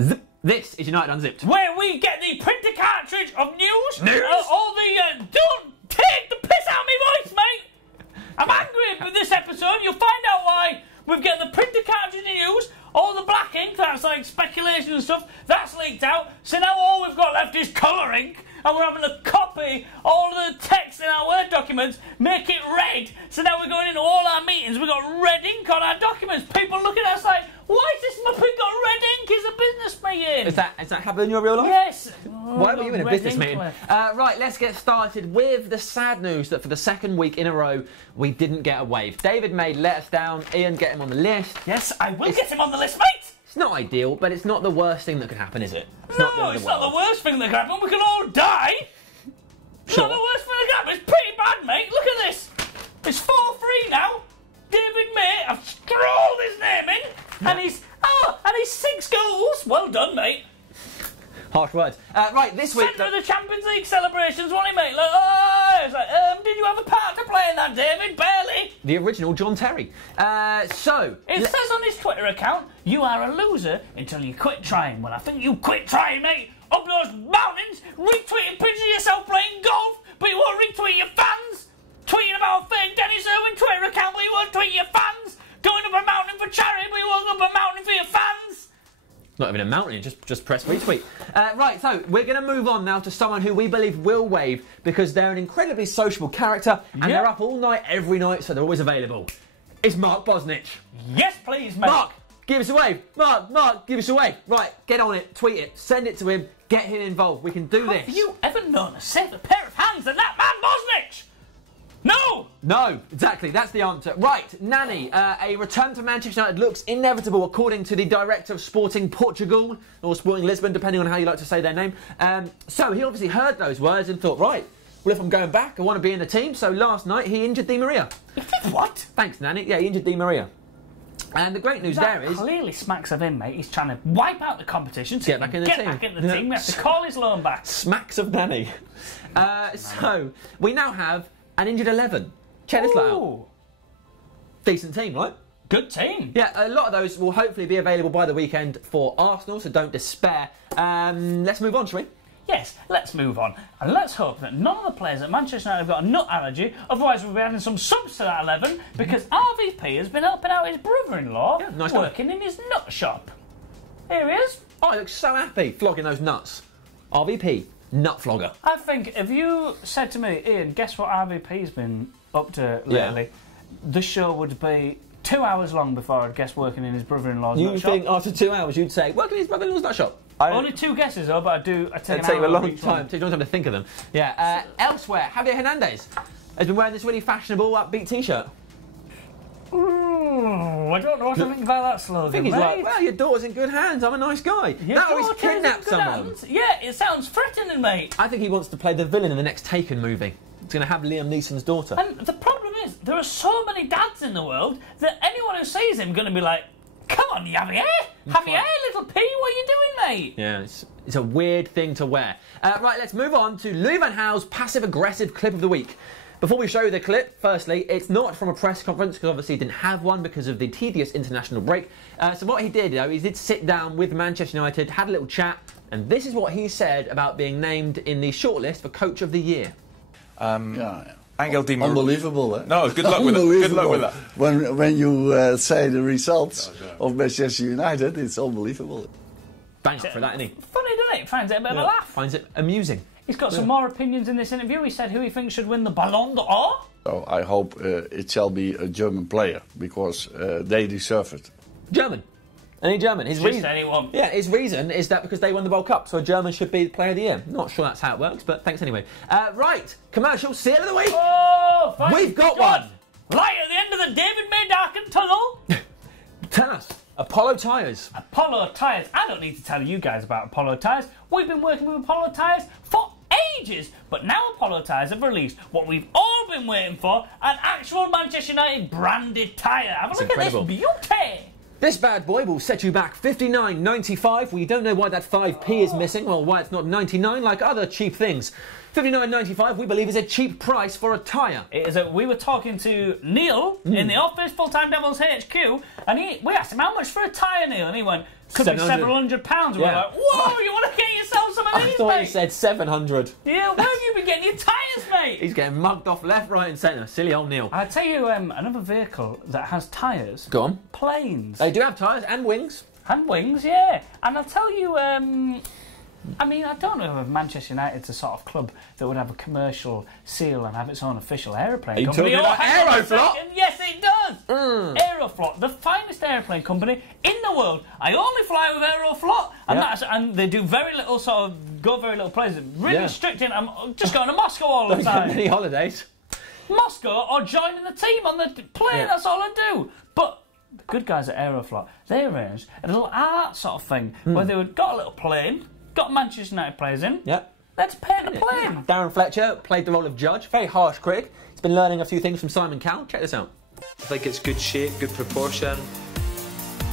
Zip. This is United Unzipped, where we get the printer cartridge of news. All the don't take the piss out of my voice, mate. I'm angry with this episode. You'll find out why. We've got the printer cartridge of news. All the black ink, that's like speculation and stuff, that's leaked out. So now all we've got left is colour ink. And we're having to copy all the text in our Word documents, make it red. So now we're going into all our meetings, we've got red ink on our documents. People looking at us like, why has this muppet got red ink? It's a business meeting. Is that happening in your real life? Yes. Why were you in a business meeting? Right, let's get started with the sad news that for the second week in a row, we didn't get a wave. David May let us down. Ian, get him on the list. Yes, I will get him on the list, mate. It's not ideal, but it's not the worst thing that could happen, is it? It's not the worst thing that could happen. We can all die. It's not the worst thing that could happen. It's pretty bad, mate. Look at this. It's 4-3 now. David May, I've scrawled his name in, and he's 6 goals. Well done, mate. Harsh words. Right, this week... Centre of the Champions League celebrations, wasn't he, mate? Like, it's like, did you have a part to play in that, David? Barely. The original John Terry. It says on his Twitter account, you are a loser until you quit trying. Well, I think you quit trying, mate. Up those mountains, retweeting pictures of yourself playing golf, but you won't retweet your fans. Tweeting about fake Dennis Irwin Twitter account, but you won't tweet your fans. Going up a mountain for charity, but you won't go up a mountain for your fans. Not even a mountain, just press retweet. Right, so we're going to move on now to someone who we believe will wave because they're an incredibly sociable character and they're up all night, every night, so they're always available. It's Mark Bosnich. Yes, please, mate. Mark, give us a wave. Mark, give us a wave. Right, get on it, tweet it, send it to him, get him involved. We can do this. Have you ever known a safer pair of hands than that man Bosnich? No, exactly, that's the answer. Right, Nani, a return to Manchester United looks inevitable according to the director of Sporting Portugal, or Sporting Lisbon, depending on how you like to say their name. So he obviously heard those words and thought, right, well, if I'm going back, I want to be in the team. So last night, he injured Di Maria. He did what? Thanks, Nani. Yeah, he injured Di Maria. And the great news there is... clearly smacks of him, mate. He's trying to wipe out the competition to get back in the team. We have to call his loan back. Smacks of Nani. So we now have an injured 11. Check this out. Decent team, right? Good team. Yeah, a lot of those will hopefully be available by the weekend for Arsenal, so don't despair. Let's move on, shall we? Yes, let's move on. And let's hope that none of the players at Manchester United have got a nut allergy, otherwise we'll be adding some subs to that 11, because RVP has been helping out his brother-in-law working in his nut shop. Here he is. Oh, he looks so happy, flogging those nuts. RVP, nut flogger. I think if you said to me, Ian, guess what RVP's been up to lately, the show would be 2 hours long before I'd guess working in his brother-in-law's nut shop. You think after 2 hours you'd say, working in his brother-in-law's nut shop? Only 2 guesses though, but I take a long time. Take a long time to think of them. Yeah. Elsewhere, Javier Hernandez has been wearing this really fashionable upbeat T-shirt. I don't know what to think about that slogan. I think he's like, well, your daughter's in good hands. I'm a nice guy. Now he's kidnapped someone. Hands? Yeah, it sounds threatening, mate. I think he wants to play the villain in the next Taken movie. He's going to have Liam Neeson's daughter. And the problem is, there are so many dads in the world that anyone who sees him is going to be like, come on, Javier! Javier, little P, what are you doing, mate? Yeah, it's a weird thing to wear. Right, let's move on to Louis van Gaal's passive-aggressive clip of the week. Before we show you the clip, firstly, it's not from a press conference, because obviously he didn't have one because of the tedious international break. So what he did, though, he did sit down with Manchester United, had a little chat, and this is what he said about being named in the shortlist for Coach of the Year. Angel Di Maria. Unbelievable, eh? No, good luck with it. Good luck with that. When you say the results of Manchester United, it's unbelievable. Bangs up for that, isn't he? Funny, doesn't it? Finds it a bit of a laugh. Finds it amusing. He's got some more opinions in this interview. He said who he thinks should win the Ballon d'Or. So I hope it shall be a German player, because they deserve it. German. Any German. His reason, anyone. Yeah, his reason is that because they won the World Cup, so a German should be the Player of the Year. Not sure that's how it works, but thanks anyway. Right, commercial seal of the week. Oh, we've got one. Right at the end of the David May Darken tunnel. Tell us. Apollo Tyres. Apollo Tyres. I don't need to tell you guys about Apollo Tyres. We've been working with Apollo Tyres for ages, but now Apollo Tyres have released what we've all been waiting for, an actual Manchester United branded tyre. Have a look at this beauty. This bad boy will set you back $59.95. Well, you don't know why that 5p is missing, or why it's not 99 like other cheap things. £59.95 we believe is a cheap price for a tyre. It is. We were talking to Neil in the office, Full-Time Devils HQ, and we asked him how much for a tyre, Neil, and he went, could be several £100. We were like, whoa, you want to get yourself some of these, I thought mate? he said 700. Yeah, where have you been getting your tyres, mate? He's getting mugged off left, right and centre. Silly old Neil. I'll tell you another vehicle that has tyres. Go on. Planes. They do have tyres and wings. And wings, yeah. And I'll tell you, I mean, I don't know if Manchester United's a sort of club that would have a commercial seal and have its own official aeroplane company. Are you talking about Aeroflot? Yes, it does! Aeroflot, the finest aeroplane company in the world. I only fly with Aeroflot, and they do very little, sort of, go very little places. Really strict in, I'm just going to Moscow all the time. Don't get many holidays. Moscow or joining the team on the plane, that's all I do. But the good guys at Aeroflot, they arranged a little art sort of thing where they got a little plane, got Manchester United players in. Yep. Let's paint the plane. Darren Fletcher played the role of judge, very harsh critic. He's been learning a few things from Simon Cowell. Check this out. I think it's good shape, good proportion.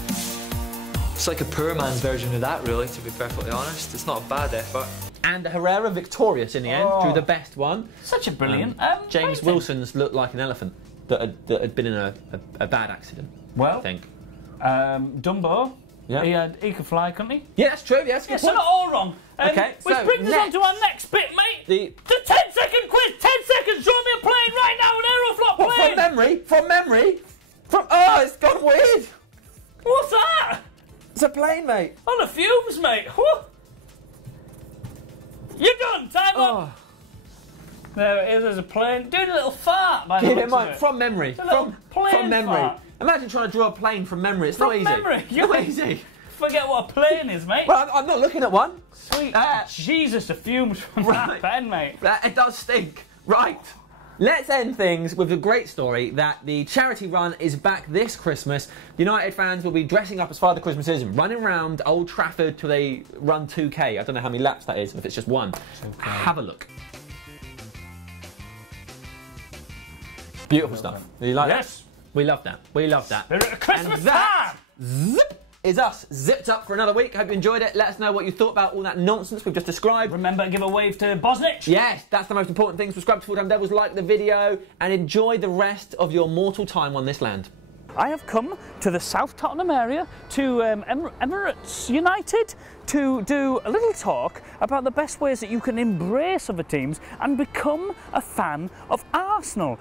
It's like a poor man's version of that, really, to be perfectly honest. It's not a bad effort. And Herrera victorious in the end, drew the best one. Such a brilliant. James painting. Wilson's looked like an elephant that had been in a bad accident. Well, I think. Dumbo. Yeah. He could fly, couldn't he? Yeah, that's true. Yeah, that's a good So point. not all wrong. Okay, which so brings us on to our next bit, mate. The 10-second quiz. 10 seconds. Draw me a plane right now, an Aeroflot plane. What, from memory? From memory? Oh, it's gone weird. What's that? It's a plane, mate. On the fumes, mate. Whew. You're done. Time up. There it is. There's a plane. Doing a little fart. By the Keep looks in mind, of it. from memory. From memory. Fart. Imagine trying to draw a plane from memory. It's not easy. Memory. It's not easy. Forget what a plane is, mate. Well, I'm not looking at one. Sweet Jesus, the fumes from that pen, mate. It does stink. Right. Let's end things with a great story that the charity run is back this Christmas. United fans will be dressing up as Father Christmas is and running around Old Trafford till they run 2K. I don't know how many laps that is, if it's just one. Okay. Have a look. Beautiful stuff. Do you like that? We love that. We love that. Christmas time! Zip is us zipped up for another week. Hope you enjoyed it. Let us know what you thought about all that nonsense we've just described. Remember to give a wave to Bosnich. Yes, that's the most important thing. Subscribe to Full-Time Devils, like the video, and enjoy the rest of your mortal time on this land. I have come to the South Tottenham area, to Emirates United, to do a little talk about the best ways that you can embrace other teams and become a fan of Arsenal.